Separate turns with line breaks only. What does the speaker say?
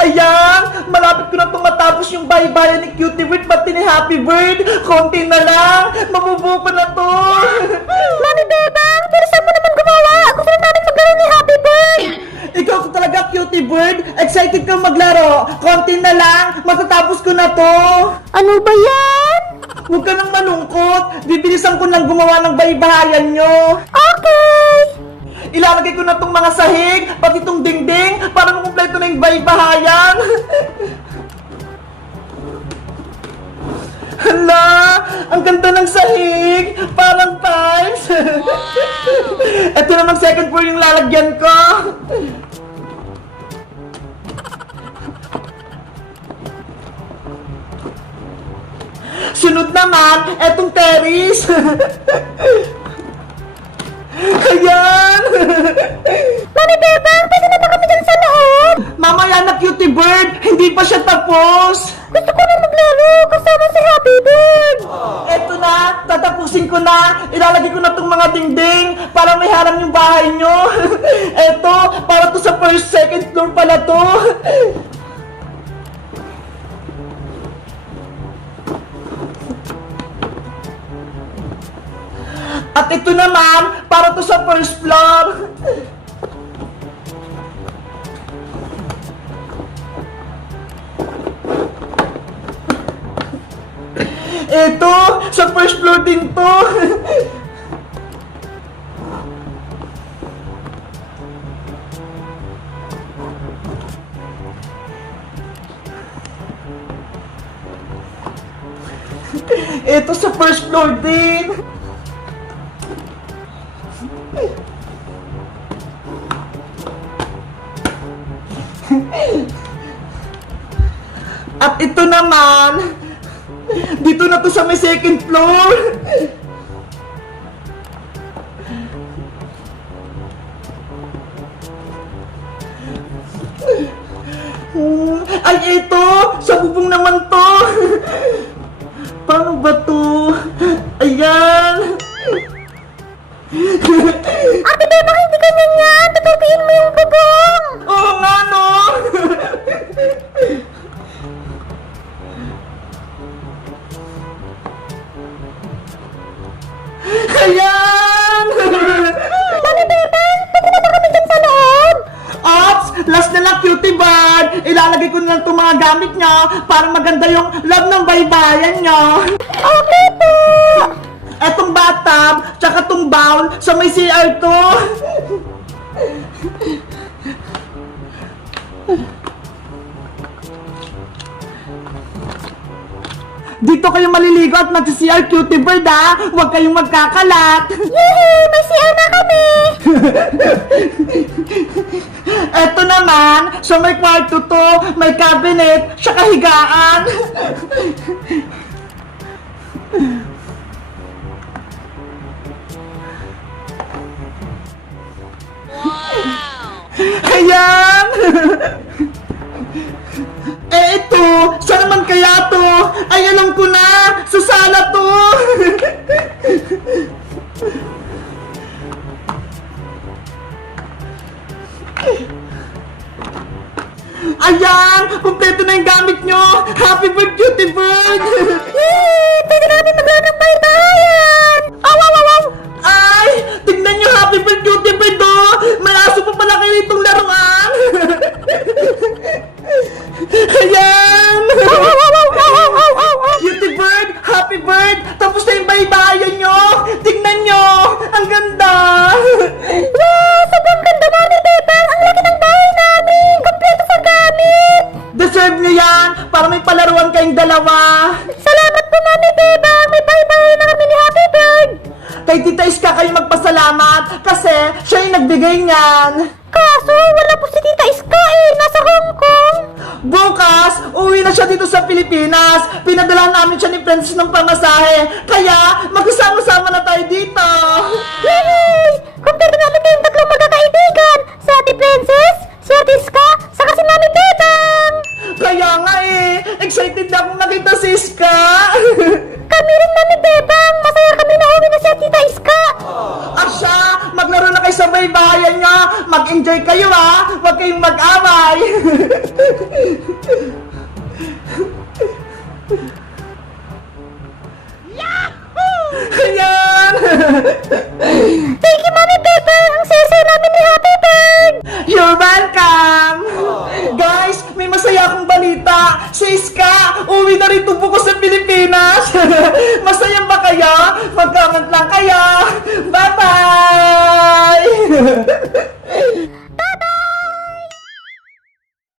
Ayan! Malapit ko na itong matapos yung baybayan ni Cutie Bird pati ni Happy Bird. Konti na lang. Mabubuo ko na to.
Mami Bebang, bilisan mo naman gumawa. Gusto na namin maglaro ni Happy Bird.
Ikaw ko talaga, Cutie Bird. Excited kang maglaro. Konti na lang. Matatapos ko na to.
Ano ba yan?
Huwag ka nang malungkot. Bibilisan ko lang gumawa ng baybayan nyo.
Okay.
Ilalagay ko na tong mga sahig, pati tong dingding, para makumpleto na yung baybahayan. Hala! Ang ganda ng sahig! Parang tiles! Ito namang second floor yung lalagyan ko. Sunod naman, etong terrace. Ayan!
Mami Bebang, pwede na ba kami dyan sa loob?
Mamaya na cutie bird, hindi pa siya tapos.
Gusto ko na maglaro kasama si Happy Bird.
Eto na, tatapusin ko na. Ilalagay ko na tong mga dingding para may harang yung bahay nyo. Eto, para to sa first, second floor pala to. At ito naman, para to sa first floor. Ito, sa first floor din to. Ito sa first floor din. Naman, dito na to sa may second floor. Ay, ito! Sa bubong naman to! Paano ba to? Ayan!
Happy Bebang, hindi ganyan yan. Tutupiin mo yung bubong.
Ilalagay ko na lang itong mga gamit niya para maganda yung love ng baybayan niya.
Okay po.
Etong bathtub, tsaka tong bowl sa may CR to. Dito kayo maliligo at mag-CR cutie bird ha! Huwag kayong magkakalat!
Yehey, may CR na kami.
Eto naman, sa may kwarto to, may cabinet, siya kahigaan. Ayan! Ay alam ko na, sa sala to! Ayan! Kompleto na yung gamit nyo! Happy birthday, cutie bird!
Yay, pwede na
dalawa!
Salamat po Mami Bebang. May bahay-bahay na kami ni Happy Bird.
Kay Tita Iska kayo magpasalamat kasi siya yung nagbigay niyan!
Kaso, wala po si Tita Iska eh. Nasa Hong Kong.
Bukas, uwi na siya dito sa Pilipinas. Pinadala namin siya ni Princess ng pamasahe. Kaya, magkasama-sama na tayo dito. Bye! Ayan!
Thank you, Mami Pepa! Ang saya namin ni Happy Bird!
You're welcome! Guys, may masaya akong balita. Si Iska, uwi na rin tubo ko sa Pilipinas. Masaya ba kayo? Mag-comment lang kayo. Bye-bye!